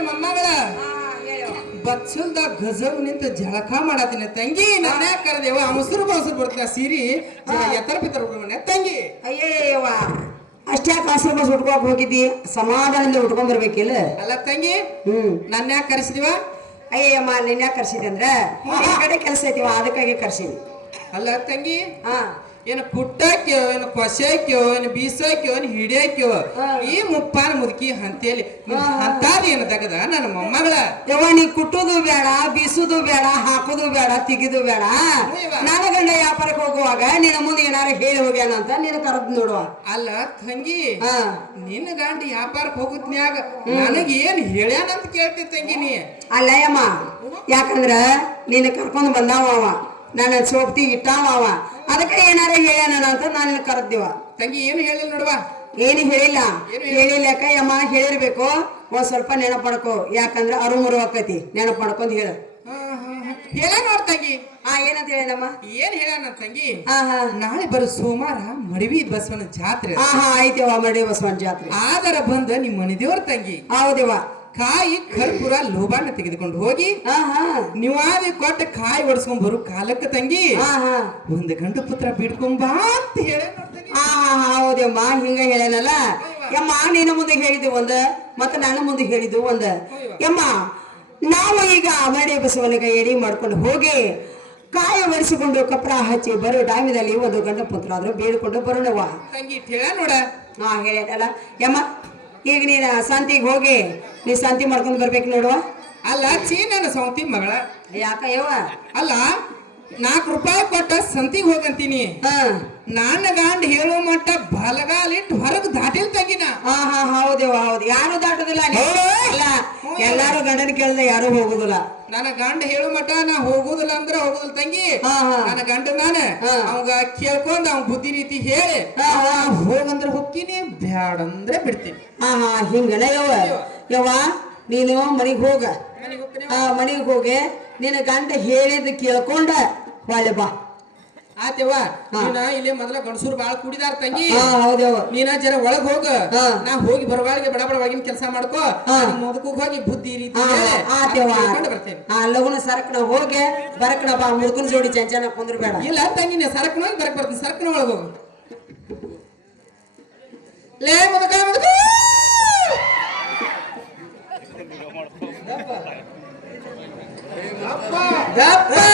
ನನ್ನ ಮೊಮ್ಮಗಳ ಬಚ್ಚಲ್ದ ಗಜವ್ ನಿಂತ ಜಳಕ ಮಾಡತೀನಿ ತಂಗಿ ನನ್ನ ಕರೆದೇವ ಅವಸರು ಬರ್ತಾ ಸೀರಿ ಎತ್ತರ ಬಿತ್ತರ ತಂಗಿ ಅಯ್ಯವ್ವ ಅಷ್ಟೇ ಕಾಸು ಬಸ್ ಉಟ್ಕೋಕ್ ಹೋಗಿದ್ದಿ ಸಮಾಧಾನದಿಂದ ಉಟ್ಕೊಂಡ್ ಬರ್ಬೇಕಿಲ್ಲ ಅಲ್ಲ ತಂಗಿ ನನ್ನ ಯಾಕೆ ಕರೆಸಿದಿವ ಅಯ್ಯಮ್ಮ ನಿನ್ನ ಯಾಕೆ ಕರ್ಸಿದೆ ಅಂದ್ರ ಕಡೆ ಕೆಲಸ ಐತಿವ ಅದಕ್ಕಾಗಿ ಕರ್ಸಿನಿ ಅಲ್ಲ ತಂಗಿ ಏನು ಕುಟ್ಟಾಕ್ಯೋ ಏನು ಕೊಸಾಕ್ಯೋ ಏನು ಬೀಸಾಕ್ಯೋ ಏನು ಹಿಡಿಯಾಕ್ಯೋ ಈ ಮುಪ್ಪಾನ ಮುದುಕಿ ಹಂತೇಲಿ ಅಂತಾದ ಏನು ತಗದ ನನ್ನ ಮೊಮ್ಮಗಳ ಯವ್ವ ನೀ ಕುಟ್ಟುದು ಬೇಡ ಬೀಸುದು ಬೇಡ ಹಾಕುದು ಬೇಡ ತೆಗಿದು ಬೇಡ ನನ್ನ ಗಂಡ ವ್ಯಾಪಾರಕ್ಕೆ ಹೋಗುವಾಗ ನಿನ್ನ ಮುಂದೆ ಏನಾರ ಹೇಳಿ ಹೋಗ್ಯಾನ ಅಂತ ನೀನು ಕರೆದ್ ನೋಡುವ ಅಲ್ಲ ತಂಗಿ ನಿನ್ನ ಗಂಡ ವ್ಯಾಪಾರಕ್ಕೆ ಹೋಗುದ್ನ್ಯಾಗ ನನಗೆ ಏನ್ ಹೇಳ್ಯಾನಂತ ಕೇಳ್ತಿ ತಂಗಿ ನೀ ಅಲ್ಲ ಯಮ್ಮ ಯಾಕಂದ್ರ ನೀನು ಕರ್ಕೊಂಡು ಬಂದಾವ ಅವ ನನ್ನ ಸೋಪ್ತಿ ಇಟ್ಟಾವ ಅವ ಅದಕ್ಕೆ ಏನಾರ ಹೇಳ್ಯಾನ ಅಂತ ನಾನು ಕರೆದಿವ ತಂಗಿ ಏನು ಹೇಳಿಲ್ಲ ನೋಡುವ ಏನು ಹೇಳಿಲ್ಲಕ್ಕ ಯಮ್ಮ ಹೇಳಿರ್ಬೇಕು ಒಂದ್ ಸ್ವಲ್ಪ ನೆನಪು ಮಾಡ್ಕೋ ಯಾಕಂದ್ರ ಅರುಮುರು ಆಕತಿ ನೆನಪು ಮಾಡ್ಕೊಂಡ್ ಹೇಳ ಹೇಳ ನೋಡ್ ತಂಗಿ ಏನಂತ ಹೇಳಮ್ಮ ಏನ್ ಹೇಳ ತಂಗಿ ನಾಳೆ ಬರೋ ಸೋಮವಾರ ಮಡವಿ ಬಸವನ ಜಾತ್ರೆ ಆಯ್ತೇವ ಮಡಿ ಬಸವನ ಜಾತ್ರೆ ಆದರ ಬಂದ ನಿಮ್ಮ ಮನೆ ದೇವ್ರ ತಂಗಿ ಹೌದೇವ ಕಾಯಿ ಕರ್ಪೂರ ಲೋಬಾನ ತೆಗೆದುಕೊಂಡು ಹೋಗಿ ನೀವಾದಿ ಕೊಟ್ಟ ಕಾಯಿ ಒಡ್ಸ್ಕೊಂಡ್ ಬರು ಕಾಲಕ್ಕ ತಂಗಿ ಒಂದು ಗಂಡು ಪುತ್ರ ಬಿಡ್ಕೊಂಬಾ ಅಂತ ಹೇಳ ಹೌದಮ್ಮ ಹಿಂಗ ಹೇಳೇನಲ್ಲ ಯಮ್ಮ ನಿನ್ನ ಮುಂದೆ ಹೇಳಿದ್ದು ಒಂದ ಮತ್ತ ನನ್ನ ಮುಂದೆ ಹೇಳಿದ್ದು ಒಂದ ಯಮ್ಮ ನಾವು ಈಗ ಮಡಿ ಬಸವನಿಗೆ ಎಡಿ ಮಾಡ್ಕೊಂಡು ಹೋಗಿ ಕಾಯಿ ಒರೆಸಿಕೊಂಡು ಕಪ್ರ ಹಚ್ಚಿ ಬರೋ ಟೈಮದಲ್ಲಿ ಒಂದು ಗಂಡು ಪುತ್ರ ಆದ್ರೂ ಬೇಡ್ಕೊಂಡು ಬರೋಣವ ತಂಗಿ ಹೇಳ ನೋಡ ಹೇಳಲ್ಲ ಯಮ್ಮ ಈಗ ನೀನ ಸಂತಿಗೆ ಹೋಗಿ ನೀ ಸಂತಿ ಮಾಡ್ಕೊಂಡ್ ಬರ್ಬೇಕು ನೋಡುವ ಅಲ್ಲ ಚೀನನ ಸೌತಿ ಮಗಳ ಯಾಕ ಯವ್ವ ಅಲ್ಲ ₹4 ಕೊಟ್ಟ ಸಂತಿಗೆ ಹೋಗಂತೀನಿ ನನ್ನ ಗಂಡ ಹೇಳೋ ಮಟ್ಟ ಬಲಗಾಲಿಟ್ಟು ಹೊರಗ್ ದಾಟಿಲ್ ತಂಗಿನ ಹೌದೇವ ಹೌದು ಯಾರು ದಾಟುದಿಲ್ಲ ಇಲ್ಲ ಎಲ್ಲಾರು ಗಂಡನ ಕೇಳ್ದೆ ಯಾರು ಹೋಗುದಿಲ್ಲ ನನ್ನ ಗಂಡ ಹೇಳೋ ಮಟ್ಟ ನಾ ಹೋಗುದಿಲ್ಲ ಅಂದ್ರ ಹೋಗುದಿಲ್ಲ ತಂಗಿ ನನ್ನ ಗಂಡ ಅವಾಗ ಕೇಳ್ಕೊಂಡ್ ಅವ್ನ ಬುದ್ಧಿ ರೀತಿ ಹೇಳಿ ಹೋಗಂದ್ರ ಹೋಗ್ತೀನಿ ಬ್ಯಾಡ ಅಂದ್ರೆ ಬಿಡ್ತೀನಿ ಹಿಂಗನ ಯವ್ವ ನೀನು ಮನಿಗ್ ಹೋಗ ಮನಿಗ್ ಹೋಗಿ ನಿನ್ನ ಗಂಡ ಹೇಳಿದ್ ಕೇಳ್ಕೊಂಡ ಹೊಳೆ ಬಾ ಆತೇವ ನೀನ ಇಲ್ಲಿ ಮೊದಲ ಗಣಸೂರು ಬಾಳ ಕುಡಿದಾರ ತಂಗಿ ಹೌದೇವ ನೀನ ಜರ ಒಳಗ್ ಹೋಗ ನಾ ಹೋಗಿ ಬರವಾಳಿಗೆ ಬಡಬಡವಾಗಿನ ಕೆಲಸ ಮಾಡ್ಕೋ ಮುದುಕು ಹೋಗಿ ಬುದ್ಧಿ ರೀತಿ ಬರ್ತೇನೆ ಲಗುನ ಸರಕನ ಹೋಗಿ ಬರಕನ ಬಾ ಮುದುಕನ ಜೋಡಿ ಚಂಚನ ಕುಂದ್ರಬೇಡ ಇಲ್ಲ ತಂಗಿ ನೀ ಸರಕನ ಹೋಗಿ ಬರಕ್ ಬರ್ತೀನಿ ಸರಕನ ಒಳಗ್ ಹೋಗು ಲೇ ಮುದುಕ ಮುದುಕ ಗಪ್ಪ